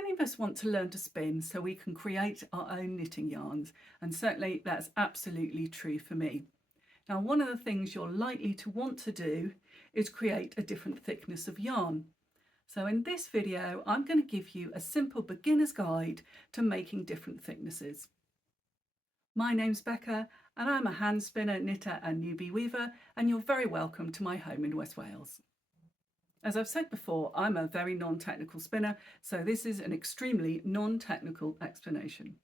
Many of us want to learn to spin so we can create our own knitting yarns, and certainly that's absolutely true for me. Now, one of the things you're likely to want to do is create a different thickness of yarn. So in this video, I'm going to give you a simple beginner's guide to making different thicknesses. My name's Becca and I'm a hand spinner, knitter and newbie weaver, and you're very welcome to my home in West Wales. As I've said before, I'm a very non-technical spinner, so this is an extremely non-technical explanation.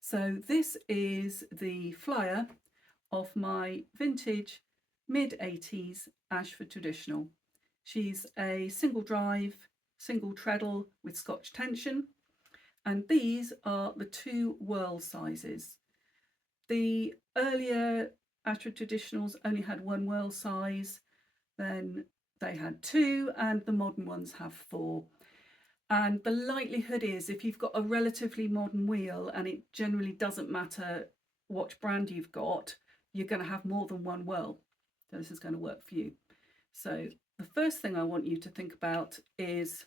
So this is the flyer of my vintage mid-80s Ashford Traditional. She's a single drive, single treadle with Scotch tension, and these are the 2 whorl sizes. The earlier Ashford Traditionals only had 1 whorl size, then they had 2, and the modern ones have 4. And the likelihood is, if you've got a relatively modern wheel, and it generally doesn't matter what brand you've got, you're going to have more than 1 whorl. So this is going to work for you. So the first thing I want you to think about is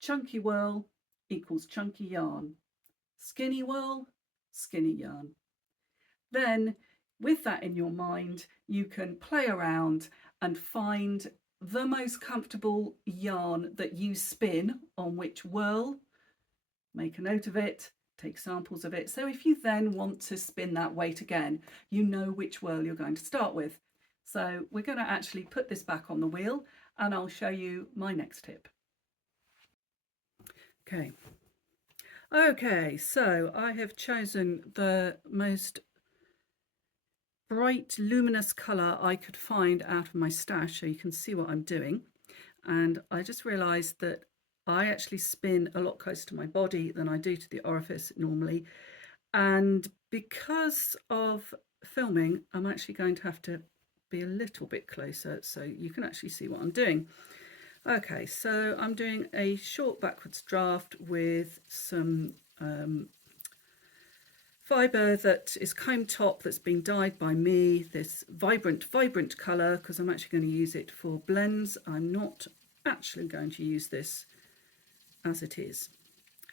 chunky whorl equals chunky yarn. Skinny whorl, skinny yarn. Then with that in your mind, you can play around and find the most comfortable yarn that you spin on which whorl. Make a note of it, take samples of it. So if you then want to spin that weight again, you know which whorl you're going to start with. So we're going to actually put this back on the wheel and I'll show you my next tip. Okay, so I have chosen the most bright luminous colour I could find out of my stash so you can see what I'm doing, and I just realised that I actually spin a lot closer to my body than I do to the orifice normally, and because of filming I'm actually going to have to be a little bit closer so you can actually see what I'm doing. Okay, so I'm doing a short backwards draft with some fibre that is comb top that's been dyed by me, this vibrant colour, because I'm actually going to use it for blends. I'm not actually going to use this as it is.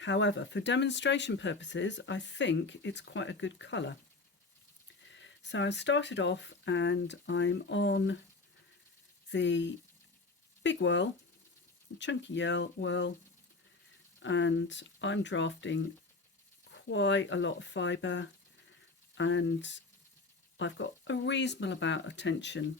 However, for demonstration purposes, I think it's quite a good colour. So I started off and I'm on the big whorl, the chunky whorl, and I'm drafting quite a lot of fibre, and I've got a reasonable amount of tension,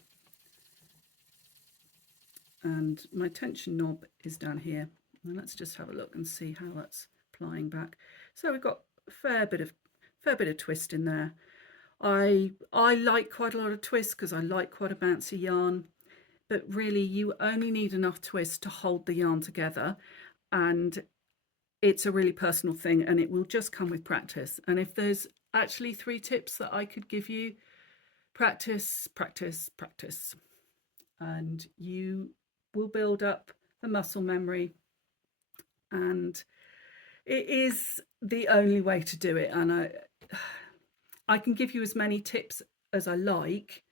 and my tension knob is down here, and let's just have a look and see how that's applying back. So we've got a fair bit of twist in there. I like quite a lot of twist because I like quite a bouncy yarn, but really you only need enough twist to hold the yarn together, and it's a really personal thing and it will just come with practice. And if there's actually 3 tips that I could give you: practice, practice, practice, and you will build up the muscle memory, and it is the only way to do it. And I can give you as many tips as I like.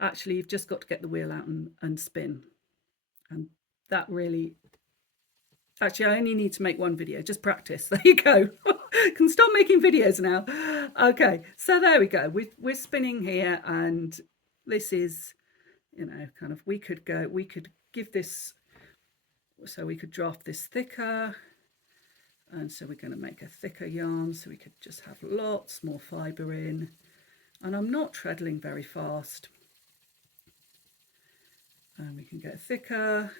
Actually, you've just got to get the wheel out and spin, and that really, actually I only need to make 1 video, just practice. There you go. Can stop making videos now. Okay, so there we go. We're spinning here, and this is, you know, kind of, we could give this, so we could draft this thicker, and so we're going to make a thicker yarn so we could just have lots more fibre in, and I'm not treadling very fast, and we can get thicker,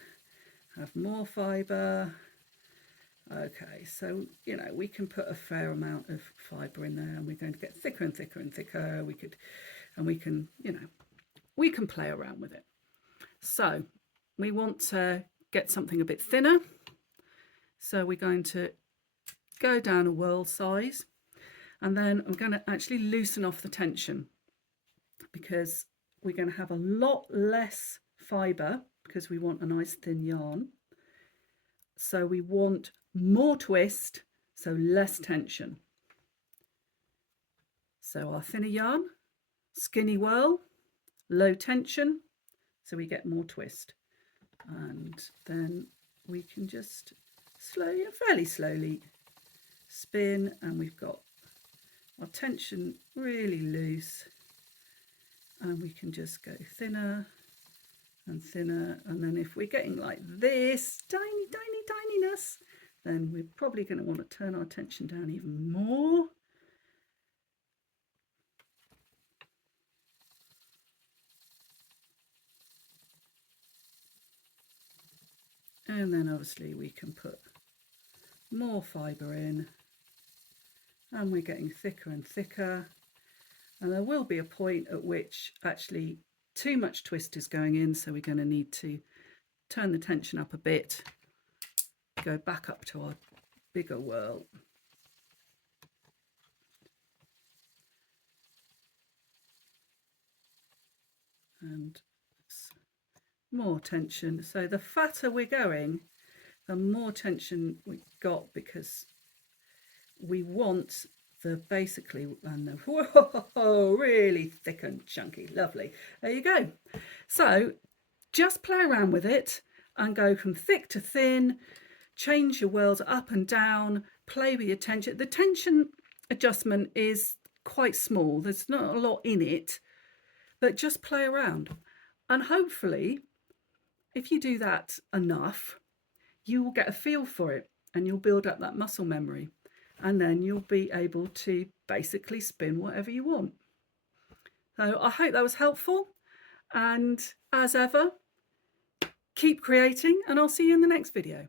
have more fibre. Okay, so, you know, we can put a fair amount of fibre in there, and we're going to get thicker and thicker and thicker. We can, you know, we can play around with it. So we want to get something a bit thinner. So we're going to go down a whorl size, and then I'm going to actually loosen off the tension because we're going to have a lot less fibre because we want a nice thin yarn. So we want more twist, so less tension. So our thinner yarn, skinny whorl, low tension, so we get more twist. And then we can just fairly slowly spin, and we've got our tension really loose, and we can just go thinner and thinner. And then if we're getting like this tininess, then we're probably going to want to turn our tension down even more. And then obviously we can put more fibre in, and we're getting thicker and thicker. And there will be a point at which actually too much twist is going in, so we're going to need to turn the tension up a bit, go back up to our bigger whorl. And more tension. So the fatter we're going, the more tension we got, because we want the basically, and the whoa, really thick and chunky. Lovely. There you go. So just play around with it and go from thick to thin, change your whorls up and down, play with your tension. The tension adjustment is quite small, there's not a lot in it, but just play around. And hopefully, if you do that enough, you will get a feel for it and you'll build up that muscle memory, and then you'll be able to basically spin whatever you want. So I hope that was helpful, and as ever, keep creating, and I'll see you in the next video.